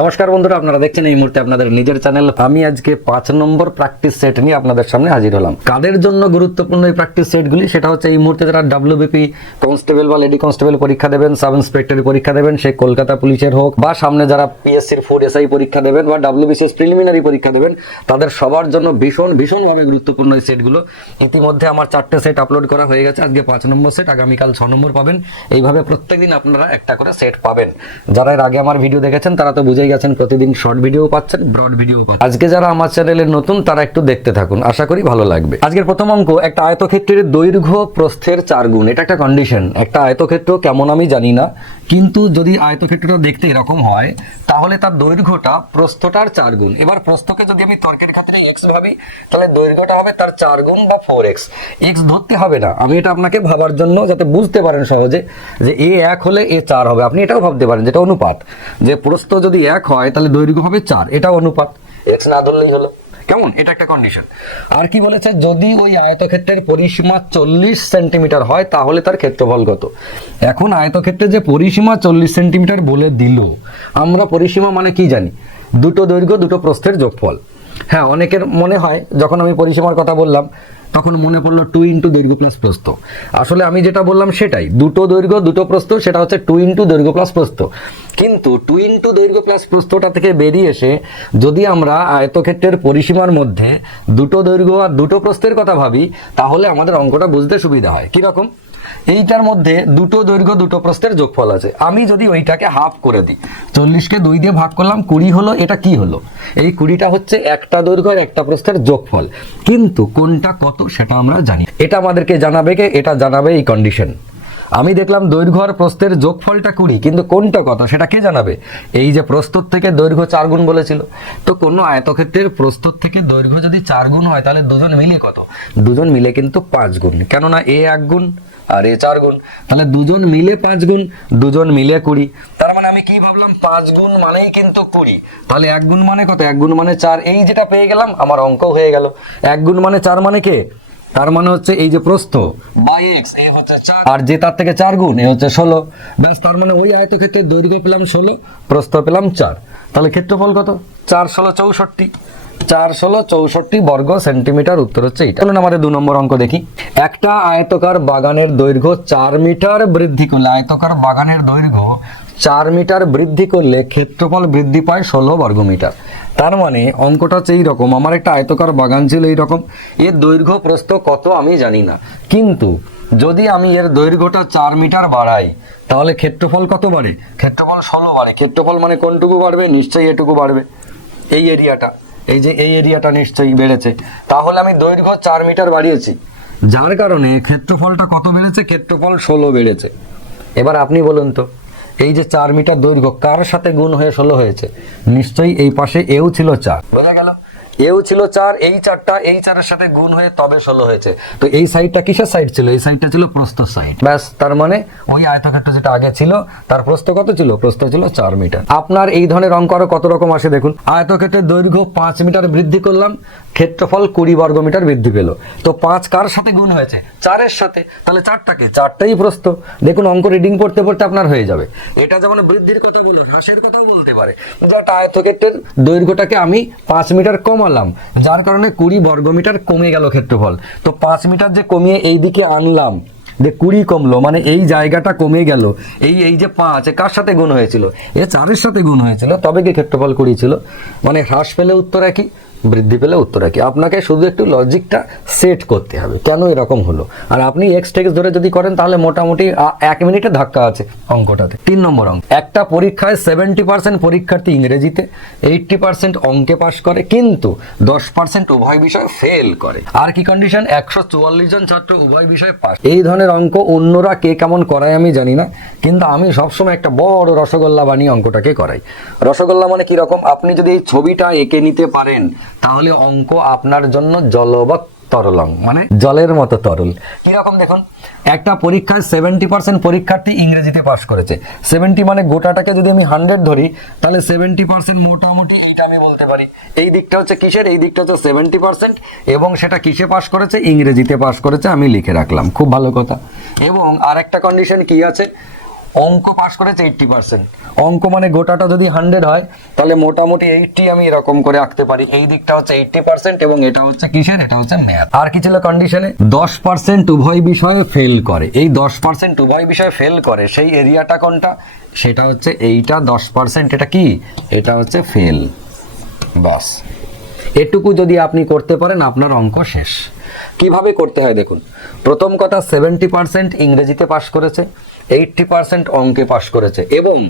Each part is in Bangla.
নমস্কার বন্ধুরা, আপনারা দেখছেন এই মুহূর্তে আপনাদের নিজের চ্যানেল আমি আজকে পাঁচ নম্বর প্র্যাকটিস সেট নিয়ে আপনাদের সামনে হাজির হলাম। কাদের জন্য গুরুত্বপূর্ণ এই প্র্যাকটিস সেটগুলি সেটা হচ্ছে এই মুহূর্তে যারা ডাব্লিউবিপি কনস্টেবল বা লেডি কনস্টেবল পরীক্ষা দেবেন সাব ইন্সপেক্টরি পরীক্ষা দেবেন, সে কলকাতা পুলিশের হোক বা সামনে যারা পিএসসির ফুড এসআই পরীক্ষা দেবেন বা ডাব্লিউবিসিএস প্রিলিমিনারি পরীক্ষা দেবেন, তাদের সবার জন্য ভীষণ, ভীষণভাবে গুরুত্বপূর্ণ এই সেটগুলো ইতিমধ্যে আমার চারটে সেট আপলোড করা হয়ে গেছে। আজকে পাঁচ নম্বর সেট আগামীকাল ছ নম্বর পাবেন। এইভাবে প্রত্যেকদিন আপনারা একটা করে সেট পাবেন। যারা এর আগে আমার ভিডিও দেখেছেন, তারা তো বুঝেই গেছেন প্রতিদিন শর্ট ভিডিও পাচ্ছেন। ব্রড ভিডিও পাচ্ছেন। আজকে যারা আমার চ্যানেলে নতুন তারা একটু দেখতে থাকুন। আশা করি ভালো লাগবে। আজকের প্রথম অঙ্ক একটা আয়তক্ষেত্রের দৈর্ঘ্য প্রস্থের চার গুণ। এটা একটা কন্ডিশন একটা আয়তক্ষেত্র কেমন আমি জানি না কিন্তু যদি আয়তক্ষেত্রটা দেখতে এরকম হয় তাহলে তার দৈর্ঘ্যটা প্রস্থটার চার গুণ। এবার প্রস্থকে যদি আমি তর্কের ক্ষেত্রে এক্স ভাবি তাহলে দৈর্ঘ্যটা হবে তার চার গুণ বা ফোর এক্স এক্স ধরতে হবে না। আমি এটা আপনাকে ভাবার জন্য যাতে বুঝতে পারেন সহজে যে এ এক হলে এ চার হবে। আপনি এটাও ভাবতে পারেন যেটা অনুপাত। যে প্রস্থ যদি এক হয় তাহলে দৈর্ঘ্য হবে চার। এটা অনুপাত। এক্স না ধরলেই হলো। কেমন? এটা একটা কন্ডিশন আর কি বলেছে? যদি ওই আয়তক্ষেত্রের পরিসীমা চল্লিশ সেন্টিমিটার হয় তাহলে তার ক্ষেত্রফল কত? এখন আয়তক্ষেত্রের যে পরিসীমা চল্লিশ সেন্টিমিটার বলে দিল আমরা পরিসীমা মানে কি জানি? দুটো দৈর্ঘ্য দুটো প্রস্থের যোগফল। হ্যাঁ অনেকের মনে হয় যখন আমি পরিসীমার কথা বললাম তখন মনে পড়ল টু ইন্টু দৈর্ঘ্য প্লাস প্রস্থ। আসলে আমি যেটা বললাম সেটাই, দুটো দৈর্ঘ্য, দুটো প্রস্থ, সেটা হচ্ছে টু ইন্টু দৈর্ঘ্য প্লাস প্রস্থ। কিন্তু টু ইন্টু দৈর্ঘ্য প্লাস প্রস্থটা থেকে বেরিয়ে এসে যদি আমরা আয়তক্ষেত্রের পরিসীমার মধ্যে দুটো দৈর্ঘ্য আর দুটো প্রস্থের কথা ভাবি, তাহলে আমাদের অঙ্কটা বুঝতে সুবিধা হয়। কীরকম? এইটার মধ্যে দুটো দৈর্ঘ্য, দুটো প্রস্থের যোগফল আছে। আমি যদি ওইটাকে হাফ করে দিই, চল্লিশকে দুই দিয়ে ভাগ করলাম, কুড়ি হলো, এটা কি হলো? এই কুড়িটা হচ্ছে একটা দৈর্ঘ্য আর একটা প্রস্থের যোগফল। কিন্তু কোনটা কত সেটা আমরা জানি এটা আমাদেরকে জানাবে কে? এটা জানাবে এই কন্ডিশন আমি দেখলাম দৈর্ঘ্য আর প্রস্থের যোগফলটা কুড়ি, কিন্তু কোনটা কত সেটা কে জানাবে? এই যে প্রস্তুত থেকে দৈর্ঘ্য চার গুণ বলেছিল। তো কোনো আয়তক্ষেত্রের প্রস্তুত থেকে দৈর্ঘ্য যদি চার গুণ হয়, তাহলে দুজন মিলে কত? দুজন মিলে কিন্তু পাঁচ গুণ। কেননা এ এক গুণ আর এ চার গুণ। তাহলে দুজন মিলে পাঁচ গুণ, দুজন মিলে কুড়ি। তার মানে আমি কি ভাবলাম, পাঁচ গুণ মানেই কিন্তু কুড়ি। তাহলে এক গুণ মানে কত? এক গুণ মানে চার। এই যেটা পেয়ে গেলাম, আমার অঙ্ক হয়ে গেল। এক গুণ মানে চার মানে কে? তার মানে হচ্ছে এই যে প্রস্থ আর যে তার থেকে চার গুণ, এ হচ্ছে ষোলো। ব্যাস, তার মানে ওই আয়তক্ষেত্রের দৈর্ঘ্য পেলাম ষোলো, প্রস্থ পেলাম চার। তাহলে ক্ষেত্রফল কত? চার ষোলো চৌষট্টি। চার ষোলো চৌষট্টি বর্গ সেন্টিমিটার উত্তর হচ্ছে এটা। চলুন আমাদের দু নম্বর অঙ্ক দেখি। একটা আয়তকার বাগানের দৈর্ঘ্য চার মিটার বৃদ্ধি করলে, আয়তকার বাগানের দৈর্ঘ্য চার মিটার বৃদ্ধি করলে ক্ষেত্রফল বৃদ্ধি পায় ষোলো বর্গ মিটার। তার মানে অঙ্কটা হচ্ছে এইরকম, আমার একটা আয়তকার বাগান ছিল এইরকম, এর দৈর্ঘ্য প্রস্থ কত আমি জানি না। কিন্তু যদি আমি এর দৈর্ঘ্যটা চার মিটার বাড়াই, তাহলে ক্ষেত্রফল কত বাড়ে? ক্ষেত্রফল ষোলো বাড়ে। ক্ষেত্রফল মানে কোনটুকু বাড়বে? নিশ্চয়ই এটুকু বাড়বে। এই এরিয়াটা এই যে এই এরিয়াটা নিশ্চয়ই বেড়েছে। তাহলে আমি দৈর্ঘ্য চার মিটার বাড়িয়েছি। যার কারণে ক্ষেত্রফলটা কত বেড়েছে? ক্ষেত্রফল ষোলো বেড়েছে। এবার আপনি বলুন তো, এই যে চার মিটার দৈর্ঘ্য, কার সাথে গুণ হয়ে ষোলো হয়েছে? নিশ্চয়ই এই পাশে এও ছিল চার। বোঝা গেল? এও ছিল চার, এই চারটা, এই চারের সাথে গুণ হয়ে তবে ষোলো হয়েছে। তো এই সাইডটা কিসের সাইড ছিল? এই সাইডটা ছিল প্রস্থ সাইড। ব্যাস, তার মানে ওই আয়তক্ষেত্র যেটা আগে ছিল, তার প্রস্থ কত ছিল? প্রস্থ ছিল চার মিটার। আপনার এই ধরনের অঙ্ক আরও কত রকম আসে দেখুন। আয়তক্ষেত্রের দৈর্ঘ্য পাঁচ মিটার বৃদ্ধি করলাম। ক্ষেত্রফল কুড়ি বর্গ মিটার বৃদ্ধি পেল। তো পাঁচ কার সাথে গুণ হয়েছে? চারের সাথে। তাহলে চারটাকে। চারটাই প্রস্ত দেখুন, অঙ্ক রিডিং পড়তে পড়তে আপনার হয়ে যাবে। এটা যেমন বৃদ্ধির কথা বলল, হ্রাসের কথাও বলতে পারে। যে একটা আয়তক্ষেত্রের দৈর্ঘ্যটাকে আমি পাঁচ মিটার কমালাম। যার কারণে কুড়ি বর্গ মিটার কমে গেল ক্ষেত্রফল। তো পাঁচ মিটার যে কমিয়ে এই দিকে আনলাম, যে কুড়ি কমলো মানে এই জায়গাটা কমে গেল। এই এই যে পাঁচ কার সাথে গুণ হয়েছিল? এ চারের সাথে গুণ হয়েছিল, তবে কি ক্ষেত্রফল কুড়ি ছিল? মানে হ্রাস পেলে উত্তর একই। বৃদ্ধি পেলে উত্তর একই। আপনাকে শুধু একটু লজিকটা সেট করতে হবে। কেন এরকম হলো? আর আপনি এক্স টেক্স ধরে যদি করেন, তাহলে মোটামুটি এক মিনিটে ধাক্কা আছে অঙ্কটাতে। তিন নম্বর অঙ্ক। একটা পরীক্ষায় সেভেন্টি পার্সেন্ট পরীক্ষার্থী ইংরেজিতে এইটটি পার্সেন্ট অঙ্কে পাশ করে, কিন্তু দশ পার্সেন্ট উভয় বিষয়ে ফেল করে। আর কি কন্ডিশন একশো চুয়াল্লিশ জন ছাত্র উভয় বিষয়ে পাস এই ধরনের অঙ্ক অন্যরা কে কেমন করায় আমি জানি না, কিন্তু আমি সবসময় একটা বড় রসগোল্লা বানিয়ে অঙ্কটাকে করাই। রসগোল্লা মানে কি রকম আপনি যদি এই ছবিটা এঁকে নিতে পারেন তাহলে অঙ্ক আপনার জন্য জলবৎ তরলং মানে জলের মতো তরল। কীরকম দেখুন, একটা পরীক্ষায় সেভেন্টি পার্সেন্ট পরীক্ষার্থী ইংরেজিতে পাশ করেছে। সেভেন্টি মানে গোটাটাকে যদি আমি হান্ড্রেড ধরি, তাহলে সেভেন্টি পার্সেন্ট মোটামুটি এটা আমি বলতে পারি। এই দিকটা হচ্ছে কিসের? এই দিকটা হচ্ছে সেভেন্টি পার্সেন্ট এবং সেটা কিসে পাশ করেছে? ইংরেজিতে পাশ করেছে, আমি লিখে রাখলাম। খুব ভালো কথা। এবং আর একটা কন্ডিশন কি আছে? অঙ্ক পাশ করেছে এইটটি পার্সেন্ট অঙ্ক মানে গোটাটা যদি হান্ড্রেড হয়, তাহলে মোটামুটি এইটটি আমি এরকম করে আঁকতে পারি। এই দিকটা হচ্ছে এইটটি পার্সেন্ট এবং এটা হচ্ছে কিসের? এটা হচ্ছে ম্যাথ আর কি ছিল কন্ডিশনে দশ পার্সেন্ট উভয় বিষয়ে ফেল করে। এই দশ পার্সেন্ট উভয় বিষয়ে ফেল করে, সেই এরিয়াটা কোনটা? সেটা হচ্ছে এইটা, দশ পার্সেন্ট এটা কি? এটা হচ্ছে ফেল বাস। এটুকু যদি আপনি করতে পারেন, আপনার অঙ্ক শেষ। কীভাবে করতে হয় দেখুন, প্রথম কথা সেভেন্টি পার্সেন্ট ইংরেজিতে পাশ করেছে। এইটটি পার্সেন্ট অঙ্কে পাশ করেছে। এবং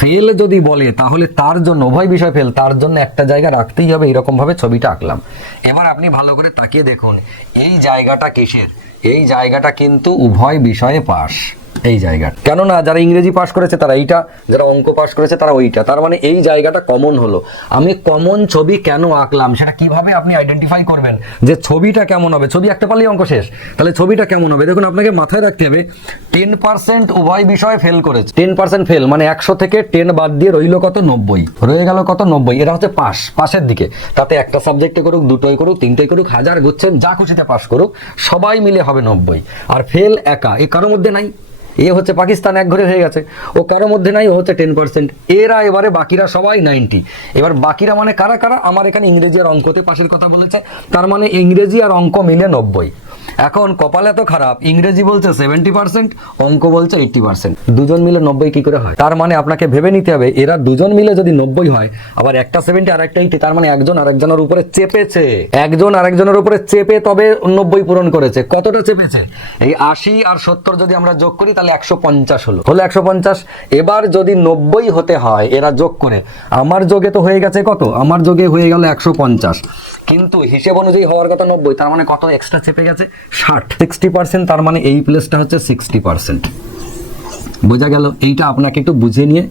ফেল যদি বলে, তাহলে তার জন্য, উভয় বিষয় ফেল তার জন্য একটা জায়গা রাখতেই হবে, এরকমভাবে ছবিটা আঁকলাম। এবার আপনি ভালো করে তাকিয়ে দেখুন, এই জায়গাটা কিসের? এই জায়গাটা কিন্তু উভয় বিষয়ে পাশ। এই জায়গাটা কেননা যারা ইংরেজি পাস করেছে, তারা এইটা, যারা অঙ্ক পাস করেছে, তারা ওইটা। তার মানে এই জায়গাটা কমন হলো। আমি কমন ছবি কেন আঁকলাম, সেটা কীভাবে আপনি আইডেন্টিফাই করবেন? যে ছবিটা কেমন হবে? ছবি আঁকতে পারলেই অঙ্ক শেষ। তাহলে ছবিটা কেমন হবে? দেখুন, আপনাকে মাথায় রাখতে হবে টেন পার্সেন্ট উভয় বিষয়ে ফেল করেছে। টেন পার্সেন্ট ফেল মানে একশো থেকে টেন বাদ দিয়ে রইল কত? নব্বই। রয়ে গেল কত? নব্বই। এটা হচ্ছে পাস পাশের দিকে। তাতে একটা সাবজেক্টে করুক, দুটোই করুক তিনটে করুক, হাজার গুচ্ছেন, যা খুশিতে পাস করুক, সবাই মিলে হবে নব্বই। আর ফেল একা, এ কারোর মধ্যে নাই। এ হচ্ছে পাকিস্তান এক ঘরে হয়ে গেছে। ও কারও মধ্যে নাই, ও হচ্ছে টেন পার্সেন্ট এরা এবারে বাকিরা সবাই নাইনটি এবার বাকিরা মানে কারা কারা? আমার এখানে ইংরেজি আর অঙ্কতে পাশের কথা বলেছে। তার মানে ইংরেজি আর অঙ্ক মিলে নব্বই। এখন কপাল এত খারাপ, ইংরেজি বলছে সেভেন্টি পার্সেন্ট অঙ্ক বলছে এইটটি পার্সেন্ট দুজন মিলে নব্বই কি করে হয়? তার মানে আপনাকে ভেবে নিতে হবে, এরা দুজন মিলে যদি নব্বই হয়, আবার একটা সেভেন্টি আর একটা এইটি তার মানে একজন আরেকজনের উপরে চেপেছে। একজন আরেকজনের উপরে চেপে তবে নব্বই পূরণ করেছে। কতটা চেপেছে? এই আশি আর সত্তর যদি আমরা যোগ করি, তাহলে একশো পঞ্চাশ হলো। হলো একশো পঞ্চাশ। এবার যদি নব্বই হতে হয়, এরা যোগ করে, আমার যোগে তো হয়ে গেছে কত? আমার যোগে হয়ে গেল একশো পঞ্চাশ। কিন্তু হিসেব অনুযায়ী হওয়ার কথা নব্বই, তার মানে কত এক্সট্রা চেপে গেছে? ষাট। সিক্সটি পার্সেন্ট তার মানে এই প্লেসটা হচ্ছে সিক্সটি পার্সেন্ট বোঝা গেল? এইটা আপনাকে একটু বুঝে নিয়ে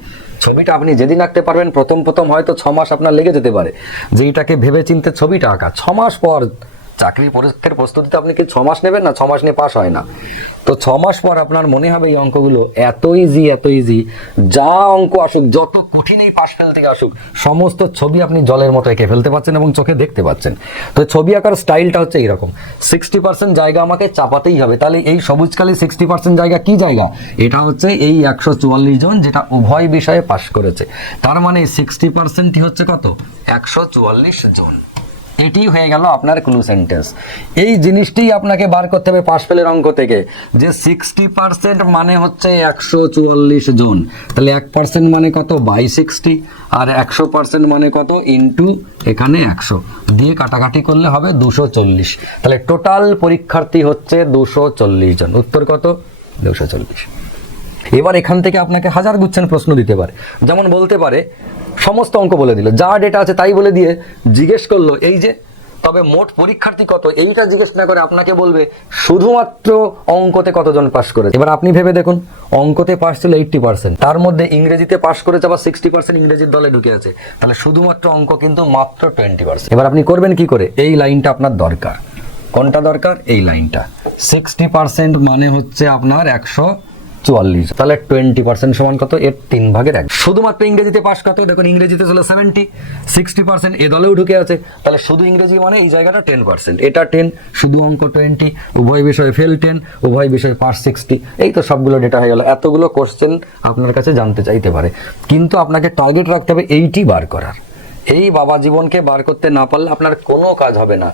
ছবিটা আপনি যেদিন আঁকতে পারবেন, প্রথম প্রথম হয়তো ছ মাস আপনার লেগে যেতে পারে। যে এইটাকে ভেবে চিনতে ছবিটা আঁকা, ছ মাস পর চাকরি পরীক্ষার প্রস্তুতিতে আপনি কি ছ মাস নেবেন না ছ মাস নিয়ে পাস হয় না? তো ছ মাস পর আপনার মনে হবে এই অঙ্কগুলো এত ইজি এত ইজি যা অঙ্ক আসুক, যত কঠিন এই পাশ ফেল থেকে আসুক, সমস্ত ছবি আপনি জলের মতো এঁকে ফেলতে পারছেন এবং চোখে দেখতে পাচ্ছেন। তো ছবি আঁকার স্টাইলটা হচ্ছে এইরকম। সিক্সটি পার্সেন্ট জায়গা আমাকে চাপাতেই হবে। তাহলে এই সবুজকালী সিক্সটি পার্সেন্ট জায়গা কি জায়গা? এটা হচ্ছে এই একশো চুয়াল্লিশ জন যেটা উভয় বিষয়ে পাশ করেছে। তার মানে সিক্সটি পার্সেন্টই হচ্ছে কত? একশো চুয়াল্লিশ জন। এটি হয়ে গেল আপনার ক্লু সেন্টেন্স এই জিনিসটি আপনাকে বার করতে হবে পাশ ফেলের অঙ্ক থেকে, যে সিক্সটি পার্সেন্ট মানে হচ্ছে একশো চুয়াল্লিশ জন। তাহলে এক পার্সেন্ট মানে কত? বাই সিক্সটি আর একশো পার্সেন্ট মানে কত? ইন্টু এখানে একশো। দিয়ে কাটাকাটি করলে হবে দুশো চল্লিশ। তাহলে টোটাল পরীক্ষার্থী হচ্ছে দুশো চল্লিশ জন। উত্তর কত? দুশো চল্লিশ। এবার এখান থেকে আপনাকে হাজার গুচ্ছেন প্রশ্ন দিতে পারে। যেমন বলতে পারে সমস্ত অঙ্ক বলে দিল। যা ডেটা আছে তাই বলে দিয়ে জিজ্ঞেস করল, এই যে, তবে মোট পরীক্ষার্থী কত? এইটা জিজ্ঞেস না করে আপনাকে বলবে, শুধুমাত্র অঙ্কতে কতজন পাস করেছে? এবার আপনি ভেবে দেখুন, অঙ্কতে পাস ছিল এইটটি পার্সেন্ট তার মধ্যে ইংরেজিতে পাস করেছে আবার সিক্সটি পার্সেন্ট ইংরেজির দলে ঢুকে আছে। তাহলে শুধুমাত্র অঙ্ক কিন্তু মাত্র টোয়েন্টি পার্সেন্ট এবার আপনি করবেন কি করে? এই লাইনটা আপনার দরকার। কোনটা দরকার? এই লাইনটা। সিক্সটি পার্সেন্ট মানে হচ্ছে আপনার একশো চুয়াল্লিশ। তাহলে টোয়েন্টি পার্সেন্ট সমান কত? এর তিন ভাগের এক। শুধুমাত্র ইংরেজিতে পাশ কত দেখুন, ইংরেজিতে ছিল সেভেন্টি সিক্সটি পার্সেন্ট এ দলেও ঢুকে আছে। তাহলে শুধু ইংরেজি মানে এই জায়গাটা টেন পার্সেন্ট এটা টেন শুধু অঙ্ক টোয়েন্টি উভয় বিষয়ে ফেল টেন উভয় বিষয়ে পাস সিক্সটি এই তো সবগুলো ডেটা হয়ে গেল। এতগুলো কোশ্চেন আপনার কাছে জানতে চাইতে পারে। কিন্তু আপনাকে টার্গেট রাখতে হবে এইটি বার করার। এই বাবা জীবনকে বার করতে না পারলে আপনার কোনো কাজ হবে না।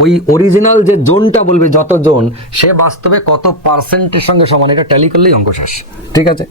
ওই অরিজিনাল যে জোনটা বলবে যত জোন, সে বাস্তবে কত পার্সেন্টের সঙ্গে সমান, এটা ট্যালি করলেই অঙ্ক শেষ। ঠিক আছে?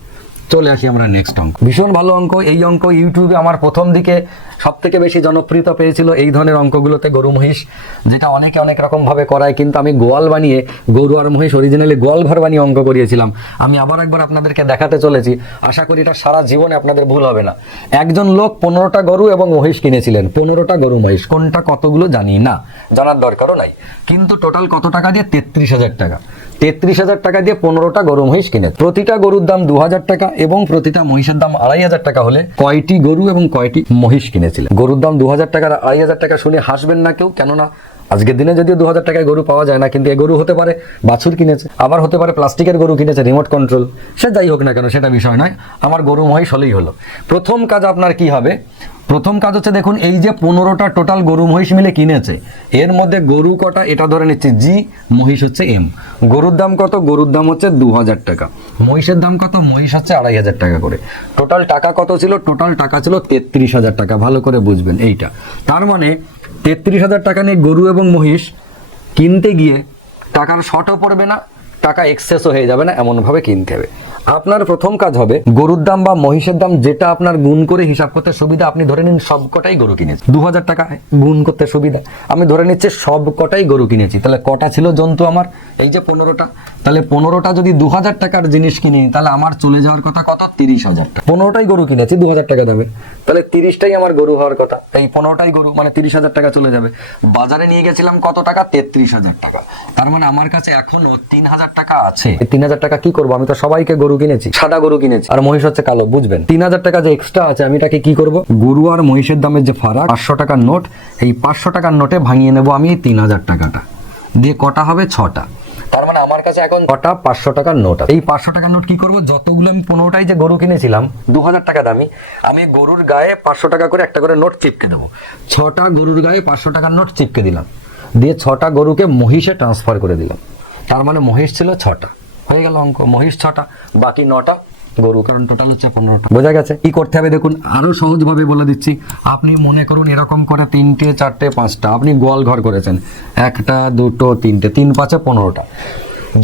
চলে আসি আমরা নেক্সট অঙ্ক। ভীষণ ভালো অঙ্ক। এই অঙ্ক ইউটিউবে আমার প্রথম দিকে সব থেকে বেশি জনপ্রিয়তা পেয়েছিল এই ধরনের অঙ্কগুলোতে গরু, মহিষ, যেটা অনেকে অনেক রকম ভাবে করায়, কিন্তু আমি গোয়াল বানিয়ে গরু আর মহিষ অরিজিনালি গোয়াল ঘর বানিয়ে অঙ্ক করিয়েছিলাম। আমি আবার একবার আপনাদেরকে দেখাতে চলেছি। আশা করি এটা সারা জীবনে আপনাদের ভুল হবে না। একজন লোক পনেরোটা গরু এবং মহিষ কিনেছিলেন। পনেরোটা গরু, মহিষ, কোনটা কতগুলো জানি না। জানার দরকারও নাই। কিন্তু টোটাল কত টাকা দিয়ে? তেত্রিশ হাজার টাকা। তেত্রিশ হাজার টাকা দিয়ে পনেরোটা গরু মহিষ কিনে। প্রতিটা গরুর দাম দু হাজার টাকা এবং প্রতিটা মহিষের দাম আড়াই হাজার টাকা হলে কয়টি গরু এবং কয়টি মহিষ কিনেছিলেন? গরুর দাম দু হাজার টাকা আড়াই হাজার টাকা শুনে হাসবেন না কেউ, কেননা আজকের দিনে যদিও দু হাজার টাকায় গরু পাওয়া যায় না, কিন্তু এই গরু হতে পারে, বাছুর কিনেছে। আবার হতে পারে প্লাস্টিকের গরু কিনেছে রিমোট কন্ট্রোল সে যাই হোক না কেন, সেটা বিষয় নয়। আমার গরু মহিষ হলেই হলো। প্রথম কাজ আপনার কি হবে? প্রথম কাজ হচ্ছে দেখুন, এই যে পনেরোটা টোটাল গরু মহিষ মিলে কিনেছে, এর মধ্যে গরু কটা, এটা ধরে নিচ্ছে জি মহিষ হচ্ছে এম গরুর দাম কত? গরুর দাম হচ্ছে দু হাজার টাকা। মহিষের দাম কত? মহিষ হচ্ছে আড়াই হাজার টাকা করে। টোটাল টাকা কত ছিল? টোটাল টাকা ছিল তেত্রিশ হাজার টাকা। ভালো করে বুঝবেন এইটা। তার মানে তেত্রিশ হাজার টাকা নিয়ে গরু এবং মহিষ কিনতে গিয়ে টাকার শর্টও পড়বে না, টাকা এক্সেসও হয়ে যাবে না, এমনভাবে কিনতে হবে। আপনার প্রথম কাজ হবে গরুর দাম বা মহিষের দাম যেটা আপনার গুণ করে হিসাব করতে সুবিধা, আপনি ধরে নিন সব কটাই গরু কিনেছি দু হাজার টাকা গুণ করতে সুবিধা। আমি ধরে নিচ্ছি সব কটাই গরু কিনেছি। তাহলে কটা ছিল জন্তু আমার? এই যে পনেরোটা। তাহলে পনেরোটা যদি দু হাজার টাকার জিনিস কিনি, তাহলে আমার চলে যাওয়ার কথা কত? তিরিশ হাজার টাকা। পনেরোটাই গরু কিনেছি দু হাজার টাকা দামে তাহলে তিরিশটাই আমার গরু হওয়ার কথা। এই পনেরোটাই গরু মানে তিরিশ হাজার টাকা চলে যাবে। বাজারে নিয়ে গেছিলাম কত টাকা? তেত্রিশ হাজার টাকা। তার মানে আমার কাছে এখনও তিন হাজার টাকা আছে। তিন হাজার টাকা কি করব? আমি তো সবাইকে গরু কিনেছি। সাদা গরু কিনেছি। আর মহিষ হচ্ছে কালো বুঝবেন? তিন হাজার টাকা যে এক্সট্রা আছে আমি এটাকে কি করব? গরু আর মহিষের দামের যে ফারাক পাঁচশো টাকার নোট এই পাঁচশো টাকার নোটে ভাঙিয়ে নেব আমি তিন হাজার টাকাটা। দিয়ে কটা হবে? ছটা। তার মানে আমার কাছে এখন কটা? পাঁচশো টাকার নোট। এই পাঁচশো টাকার নোট কি করব? যতগুলো আমি পনেরোটাই যে গরু কিনেছিলাম দু হাজার টাকা দামি আমি গরুর গায়ে পাঁচশো টাকা করে একটা করে নোট চিপকে দেবো। ছটা গরুর গায়ে পাঁচশো টাকার নোট চিপকে দিলাম। দিয়ে ছটা গরুকে মহিষে ট্রান্সফার করে দিলাম। তার মানে মহিষ ছিল ছটা। হয়ে গেল অঙ্ক। মহিষ ছটা, বাকি নটা। গরু, কারণ টোটাল হচ্ছে পনেরোটা। বোঝা গেছে? কি করতে হবে দেখুন, আরও সহজভাবে বলে দিচ্ছি। আপনি মনে করুন এরকম করে তিনটে, চারটে, পাঁচটা, আপনি গোয়াল ঘর করেছেন। একটা, দুটো, তিনটে, তিন, পাঁচে পনেরোটা।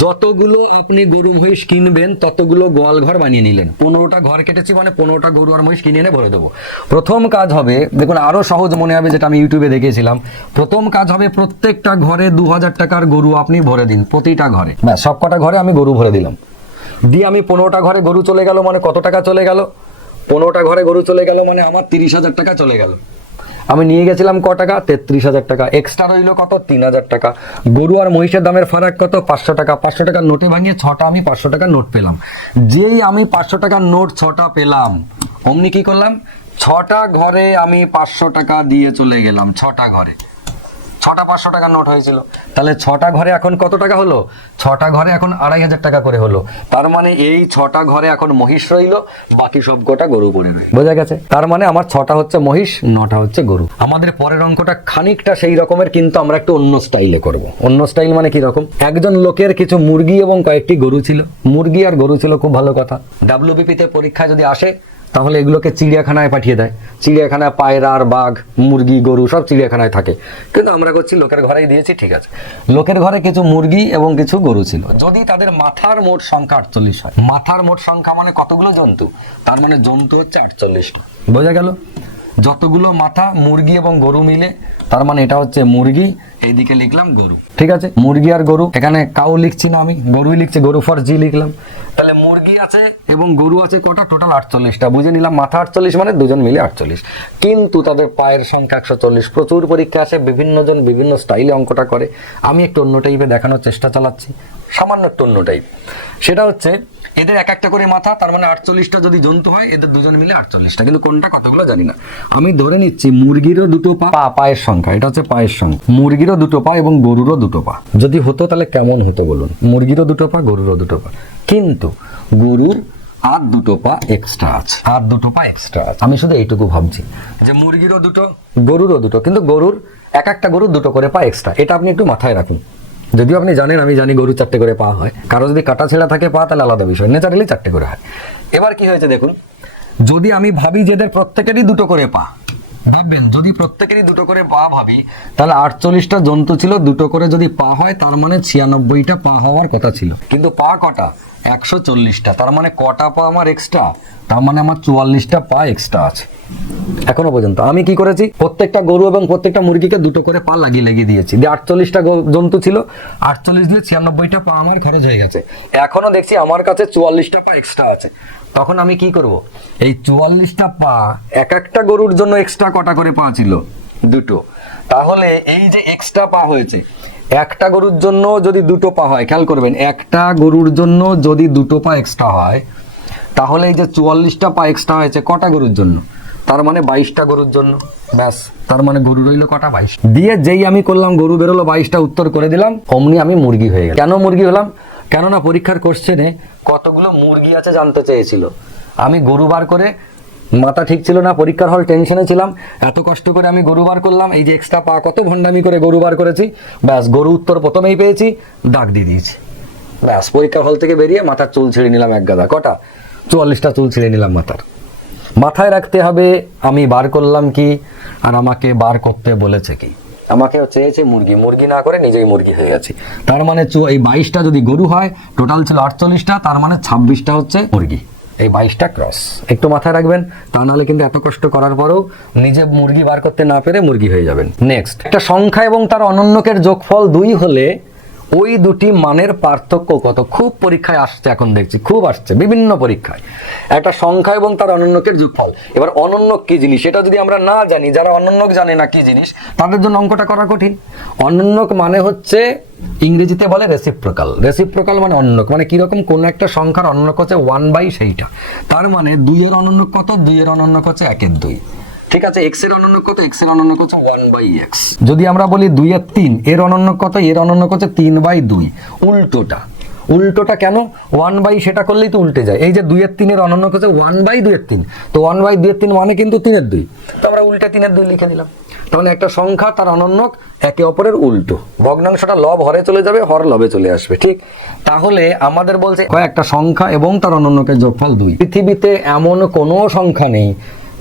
যতগুলো আপনি গরু মহিষ কিনবেন, ততগুলো গোয়াল ঘর বানিয়ে নিলেন। পনেরোটা ঘর কেটেছি মানে পনেরোটা গরু আর মহিষ কিনে এনে ভরে দেবো। প্রথম কাজ হবে, দেখুন আরও সহজ মনে হবে যেটা আমি ইউটিউবে দেখেছিলাম প্রথম কাজ হবে প্রত্যেকটা ঘরে দু হাজার টাকার গরু আপনি ভরে দিন, প্রতিটা ঘরে। ব্যাস সব কটা ঘরে আমি গরু ভরে দিলাম। দিয়ে আমি পনেরোটা ঘরে গরু চলে গেল মানে কত টাকা চলে গেল? পনেরোটা ঘরে গরু চলে গেল মানে আমার তিরিশ হাজার টাকা চলে গেল। আমি নিয়ে গেছিলাম ক টাকা? তেত্রিশ হাজার টাকা। এক্সট্রা রইল কত? তিন হাজার টাকা। গরু আর মহিষের দামের ফারাক কত? পাঁচশো টাকা। পাঁচশো টাকার নোটে ভাঙিয়ে ছটা আমি পাঁচশো টাকার নোট পেলাম। যেই আমি পাঁচশো টাকার নোট ছটা পেলাম, অমনি কি করলাম? ছটা ঘরে আমি পাঁচশো টাকা দিয়ে চলে গেলাম, ছটা ঘরে। ছটা পাঁচশো টাকা নোট হয়েছিল। তাহলে ছটা ঘরে এখন কত টাকা হলো? ছটা ঘরে এখন আড়াই হাজার টাকা করে হলো। তার মানে এই ছটা ঘরে এখন মহিষ রইল, বাকি সব কটা গরু পড়ে রইল। বোঝা গেছে? তার মানে আমার ছটা হচ্ছে মহিষ, নটা হচ্ছে গরু। আমাদের পরের অঙ্কটা খানিকটা সেই রকমের, কিন্তু আমরা একটু অন্য স্টাইলে করব। অন্য স্টাইল মানে কি রকম? একজন লোকের কিছু মুরগি এবং কয়েকটি গরু ছিল। মুরগি আর গরু ছিল খুব ভালো কথা। ডাব্লিউবিপিতে পরীক্ষা যদি আসে তাহলে এগুলোকে চিড়িয়াখানায় পাঠিয়ে দেয়। চিড়িয়াখানায় পায়রার বাঘ, মুরগি, গরু সব চিড়িয়াখানায় থাকে। কিন্তু আমরা করছি লোকের ঘরেই দিয়েছি, ঠিক আছে। লোকের ঘরে কিছু মুরগি এবং কিছু গরু ছিল। যদি তাদের মাথার মোট সংখ্যা আটচল্লিশ হয়, মাথার মোট সংখ্যা মানে কতগুলো জন্তু? তার মানে জন্তু হচ্ছে আটচল্লিশ বোঝা গেল? যতগুলো মাথা, মুরগি এবং গরু মিলে, তার মানে এটা হচ্ছে মুরগি, এইদিকে লিখলাম গরু। ঠিক আছে? মুরগি আর গরু, এখানে কাউ লিখছি না আমি, গরুই লিখছি, গরু ফর জি লিখলাম। মুরগি আছে এবং গরু আছে কটা? টোটাল আটচল্লিশটা। বুঝে নিলাম মাথা আটচল্লিশ মানে দুজন মিলে আটচল্লিশ। কিন্তু তাদের পায়ের সংখ্যা একশো চল্লিশ। প্রচুর পরীক্ষা আছে, বিভিন্ন জন বিভিন্ন স্টাইলে অঙ্কটা করে। আমি একটু অন্য টাইপে দেখানোর চেষ্টা চালাচ্ছি। সামান্য অন্য টাইপ সেটা হচ্ছে এদের এক একটা করে মাথা তার মানে আটচল্লিশটা যদি জন্তু হয় এদের দুজন মিলে আটচল্লিশটা। কিন্তু কোনটা কতগুলো জানি না। আমি ধরে নিচ্ছি মুরগিরও দুটো পা। পা পায়ের সংখ্যা এটা হচ্ছে পায়ের সংখ্যা। মুরগিরও দুটো পা এবং গরুরও দুটো পা। যদি হতো তাহলে কেমন হতো বলুন? মুরগিরও দুটো পা গরুরও দুটো পা। কিন্তু গরুর আর দুটো পা এক্সট্রা আছে। আর দুটো পা এক্সট্রা আছে। আমি শুধু এইটুকু ভাবছি। যে মুরগিরও দুটো গরুরও দুটো কিন্তু গরুর এক একটা গরুর দুটো করে পা এক্সট্রা এটা আপনি একটু মাথায় রাখুন। যদিও আপনি জানেন, আমি জানি গরু চারটে করে পা হয়। কারও যদি কাটা ছেঁড়া থাকে, পা তাহলে আলাদা বিষয়। ন্যাচারালি চারটে করে হয়। এবার কি হয়েছে দেখুন, যদি আমি ভাবি যে এদের প্রত্যেকেরই দুটো করে পা, ভাববেন, যদি প্রত্যেকেরই দুটো করে পা ভাবি, তাহলে আটচল্লিশটা জন্তু ছিল, দুটো করে যদি পা হয়, তার মানে ছিয়ানব্বইটা পা হওয়ার কথা ছিল। কিন্তু পা কটা? একশো চল্লিশটা। তার মানে কটা পা আমার এক্সট্রা তার মানে আমার চুয়াল্লিশটা পা এক্সট্রা আছে। এখনও পর্যন্ত। আমি কি করেছি? প্রত্যেকটা গরু এবং প্রত্যেকটা মুরগিকে দুটো করে পা লাগিয়ে লাগিয়ে দিয়েছি। দিয়ে আটচল্লিশটা জন্তু ছিল। আটচল্লিশ দিয়ে ছিয়ানব্বইটা পা আমার খরচ হয়ে গেছে। এখনও দেখছি আমার কাছে চুয়াল্লিশটা পা এক্সট্রা আছে। তখন আমি কি করব? এই চুয়াল্লিশটা পা এক একটা গরুর জন্য এক্সট্রা কটা করে পা ছিল? দুটো। তাহলে এই যে এক্সট্রা পা হয়েছে একটা গরুর জন্য যদি দুটো পা হয়, খেয়াল করবেন, একটা গরুর জন্য যদি দুটো পা এক্সট্রা হয়, তাহলে এই যে চুয়াল্লিশটা পা এক্সট্রা হয়েছে কটা গরুর জন্য? তার মানে বাইশটা গরুর জন্য। ব্যাস, তার মানে গরু রইল কটা? বাইশ। দিয়ে যেই আমি করলাম, গরু বেরোলো, বাইশটা উত্তর করে দিলাম, অমনি আমি মুরগি হয়ে গেলাম। কেন মুরগি হলাম? কেননা পরীক্ষার কোশ্চেনে কতগুলো মুরগি আছে জানতে চেয়েছিল। আমি গরু বার করে মাথা ঠিক ছিল না, পরীক্ষার হল টেনশনে ছিলাম। এত কষ্ট করে আমি গরু বার করলাম, এই যে এক্সট্রা পা, কত ভণ্ডামি করে গরু বার করেছি। ব্যাস, গরু উত্তর প্রথমেই পেয়েছি ডাক দিয়ে দিয়েছি। ব্যাস, পরীক্ষার হল থেকে বেরিয়ে মাথার চুল ছিঁড়ে নিলাম এক গাদা। কটা? চুয়াল্লিশটা চুল ছিঁড়ে নিলাম মাথার। মাথায় রাখতে হবে, আমি বার করলাম কি, আর আমাকে বার করতে বলেছে কি? আমাকে চেয়েছে মুরগি মুরগি না করে নিজেই মুরগি হয়ে গেছি। তার মানে এই বাইশটা যদি গরু হয় টোটাল ছিল আটচল্লিশটা, তার মানে ছাব্বিশটা হচ্ছে মুরগি। এই বাইশটা ক্রস একটু মাথায় রাখবেন, তা নাহলে কিন্তু এত কষ্ট করার পরও নিজে মুরগি বার করতে না পেরে মুরগি হয়ে যাবেন। নেক্সট একটা সংখ্যা এবং তার অনন্যকের যোগফল দুই হলে ওই দুটি মানের পার্থক্য কত? খুব পরীক্ষায় আসছে এখন দেখছি, খুব আসছে, বিভিন্ন পরীক্ষায়। একটা সংখ্যা এবং তার অনন্যকের যোগফল। এবার অনন্য কি জিনিস? এটা যদি আমরা না জানি, যারা অনন্যক জানে না কি জিনিস, তাদের জন্য অঙ্কটা করা কঠিন। অনন্যক মানে হচ্ছে, ইংরেজিতে বলে রেসিপ্রোকাল রেসিপ্রোকাল মানে অনন্যক মানে কীরকম? কোন একটা সংখ্যার অনন্যক হচ্ছে ওয়ান বাই সেইটা। তার মানে দুইয়ের অনন্যক কত? দুইয়ের অনন্যক হচ্ছে একের দুই। ঠিক আছে এক্সের অনন্য কত? এক্সের অনন্য কত? ওয়ান বাই এক্স যদি আমরা বলি দুই এর তিন, এর অনন্য কত? এর অনন্য কত? তিন বাই দুই। উল্টোটা। উল্টোটা কেন? ওয়ান বাই সেটা করলেই তো উল্টে যায়। এই যে দুইয়ের তিনের অনন্য কত? ওয়ান বাই দুইয়ের তিন। তো ওয়ান বাই দুইয়ের তিন মানে কিন্তু তিনের দুই। তো আমরা উল্টে তিনের দুই লিখে দিলাম তাহলে একটা সংখ্যা তার অনন্যক, একে অপরের উল্টো। ভগ্নাংশটা লব হরে চলে যাবে, হর লবে চলে আসবে, ঠিক? তাহলে আমাদের বলছে কয়েকটা সংখ্যা এবং তার অনন্যকের যোগফল দুই। পৃথিবীতে এমন কোনো সংখ্যা নেই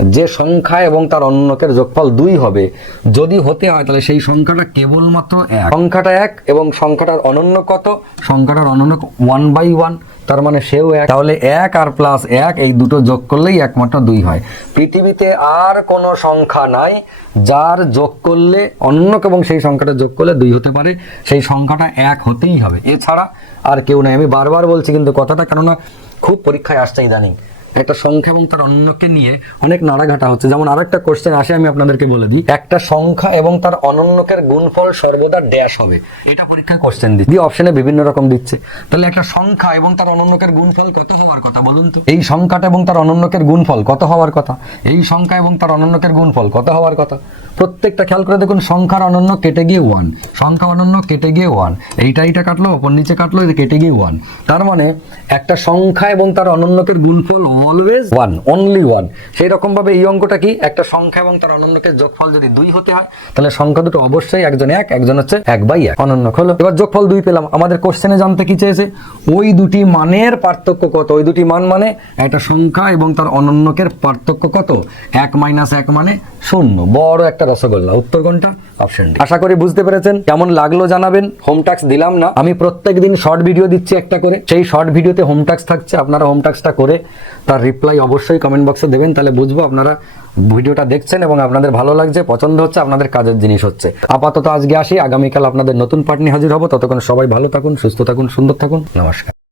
যে সংখ্যা এবং তার অন্যকের যোগফল দুই হবে, যদি হতে হয় তাহলে সেই সংখ্যাটা কেবলমাত্র এক। সংখ্যাটা এক এবং সংখ্যাটার অনন্য কত? সংখ্যাটার অনন্য ওয়ান বাই ওয়ান তার মানে সেও এক। তাহলে এক আর প্লাস এক, এই দুটো যোগ করলেই একমাত্র দুই হয়। পৃথিবীতে আর কোনো সংখ্যা নাই, যার যোগ করলে অন্যক এবং সেই সংখ্যাটা যোগ করলে দুই হতে পারে, সেই সংখ্যাটা এক হতেই হবে। এছাড়া আর কেউ নাই। আমি বারবার বলছি কিন্তু কথাটা কেননা খুব পরীক্ষায় আসছে ইদানিং। একটা সংখ্যা এবং তার অনন্যকে নিয়ে অনেক নাড়াঘাটা হচ্ছে। যেমন আরেকটা কোশ্চেন আসে, আমি আপনাদেরকে বলে দিই। একটা সংখ্যা এবং তার অনন্যকের গুণফল সর্বদা ড্যাশ হবে। এটা পরীক্ষায় কোশ্চেন দিচ্ছে। দিয়ে অপশনে বিভিন্ন রকম দিচ্ছে। তাহলে একটা সংখ্যা এবং তার অনন্যকের গুণফল কত হওয়ার কথা বলুন তো? এই সংখ্যাটা এবং তার অনন্যকের গুণফল কত হওয়ার কথা? এই সংখ্যা এবং তার অনন্যকের গুণফল কত হওয়ার কথা? প্রত্যেকটা খেয়াল করে দেখুন, সংখ্যার অনন্য কেটে গিয়ে ওয়ান সংখ্যা অনন্য কেটে গিয়ে ওয়ান এইটা এইটা কাটলো, ওপর নিচে কাটলো কেটে গিয়ে ওয়ান তার মানে একটা সংখ্যা এবং তার অনন্যকের গুণফল অলওয়েজ ওয়ান অনলি ওয়ান সেই রকম ভাবে এই অঙ্কটা কি? একটা সংখ্যা এবং তার অনন্যকের যোগফল যদি দুই হতে হয়, তাহলে সংখ্যা দুটো অবশ্যই একজন এক, একজন হচ্ছে এক বাই এক। অনন্য হলো। এবার যোগফল দুই পেলাম। আমাদের কোশ্চেনে জানতে কি চেয়েছে? ওই দুটি মানের পার্থক্য কত? ওই দুটি মান মানে একটা সংখ্যা এবং তার অনন্যকের পার্থক্য কত? এক মাইনাস এক মানে শূন্য। বড় একটা রসগোল্লা। উত্তর কোনটা? অপশন ডি আশা করি বুঝতে পেরেছেন। কেমন লাগল জানাবেন। হোম ট্যাক্স দিলাম না। আমি প্রত্যেক দিন শর্ট ভিডিও দিচ্ছি একটা করে। সেই শর্ট ভিডিওতে হোম ট্যাক্স থাকছে। আপনারা হোম ট্যাক্সটা করে তার রিপ্লাই অবশ্যই কমেন্ট বক্সে দেবেন। তাহলে বুঝব আপনারা ভিডিওটা দেখছেন এবং আপনাদের ভালো লাগছে পছন্দ হচ্ছে আপনাদের কাজের জিনিস হচ্ছে। আপাতত আজকে আসি। আগামীকাল আপনাদের নতুন পার্ট নিয়ে হাজির হব। ততক্ষণ সবাই ভালো থাকুন সুস্থ থাকুন সুন্দর থাকুন। নমস্কার।